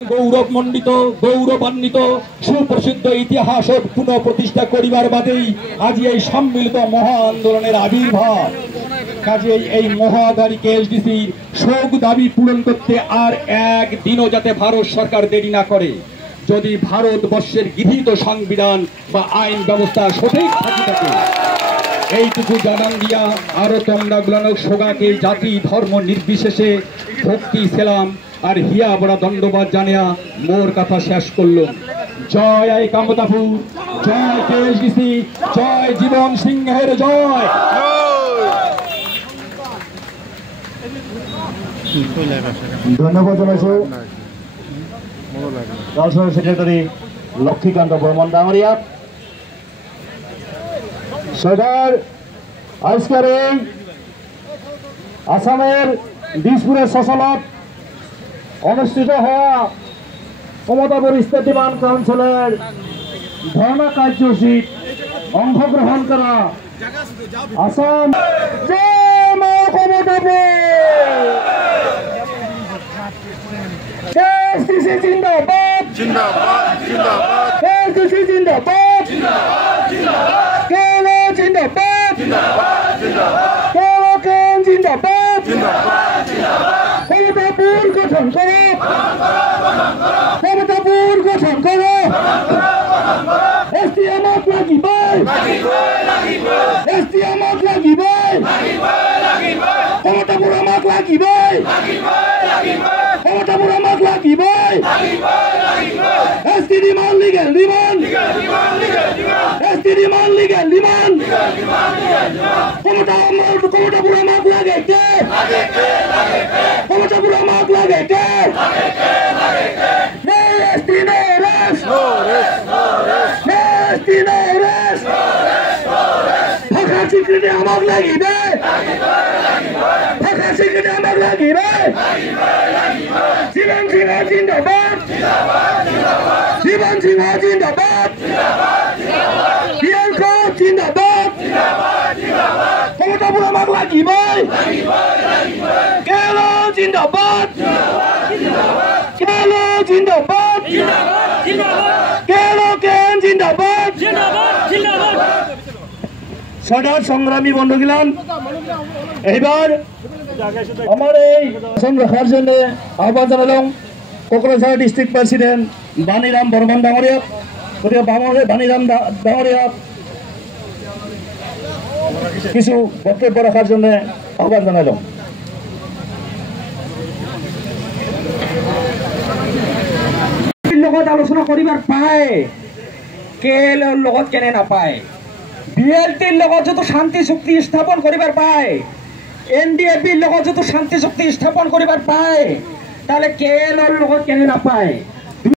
গৌরবমণ্ডিত গৌরবান্বিত সুপ্রসিদ্ধ ইতিহাস পুনঃ প্রতিষ্ঠা করিবার বাদেই আজ এই সম্মিলিত মহা আন্দোলনের আবির্ভাব। কাজেই এই মহাদারী কেএসডিসির শোক দাবি পূরণ করতে আর একদিনও যাতে ভারত সরকার দেরি না করে। যদি ভারতবর্ষের গৃহীত সংবিধান বা আইন ব্যবস্থা সঠিক থাকে এইটুকু জানান দিয়া আরো তোমরা গুলানক সোগাকে জাতি ধর্ম নির্বিশেষে ভক্তি সেলাম আর হিয়া বড়া দণ্ডবাদ জানিয়া মোর কথা শেষ করল। জয় আই কামতাপুর, জয় কেএসডিসি, জয় জীবন সিংহের জয়। ধন্যবাদ জানাইছো রাষ্ট্র সেক্রেটারি লক্ষ্মীকান্ত বর্মন ডাঙরিয়া। সরকার আজকের এই আসামের দিসপুরের সচলত অনুষ্ঠিত হওয়া কমতাপুর স্টেডিয়াম কাউন্সিলের ধর্ণা কার্যসূচিত অংশগ্রহণ করা আসাম জিন্দাবাদ জিন্দাবাদ জিন্দাবাদ কেলো জিন্দাবাদ কেলো কেন জিন্দাবাদ ক্ষমতাপুর গঠন করো, ক্ষমতাপুর গঠন করো। এসটি আমাক লাগিবই, এসটি আমাক লাগিবই, ক্ষমতাপুর আমাক লাগিবই, ক্ষমতাপুর আমাক লাগিবই। ST demand legal demand, ST demand legal demand. ক্ষমতাপুর আমাক লাগে কে, ক্ষমতাপুর আমাক লাগে কে। ST no rest, ST no rest. ভাষা স্বীকৃতি আমাক লাগিবে, ভাষা স্বীকৃতি আমাক লাগিবে। জীবন সিংহ জিন্দাবাদ, জীবন সিংহ জিন্দাবাদ, জিন্দাবাদ। ক্ষমতাপুর আমাক লাগিবই, কেলো জিন্দাবাদ, কেলো জিন্দাবাদ, কেলো কেন জিন্দাবাদ। সদর সংগ্রামী বন্ধুগিলান, এইবার আমার এই রাখার জন্য আহ্বান জানালাম কোকরাঝাড় ডিস্ট্রিক্ট প্রেসিডেন্ট বাণীরাম বর্মন ডাঙরিয়া। গতিকে বাণীরাম ডাঙরিয়া কিছু বক্তব্য রাখার জন্য আহ্বান জানালাম। লগত আলোচনা করিবার পায়, কেএলএর লগত কেনে নাপায়। বিএলটির লগত যত শান্তি চুক্তি স্থাপন করিবার পায়, এনডিএফবির লগত যত শান্তি চুক্তি স্থাপন করিবার পায়, তাহলে কেএলএর লগত কেনে নাপায়।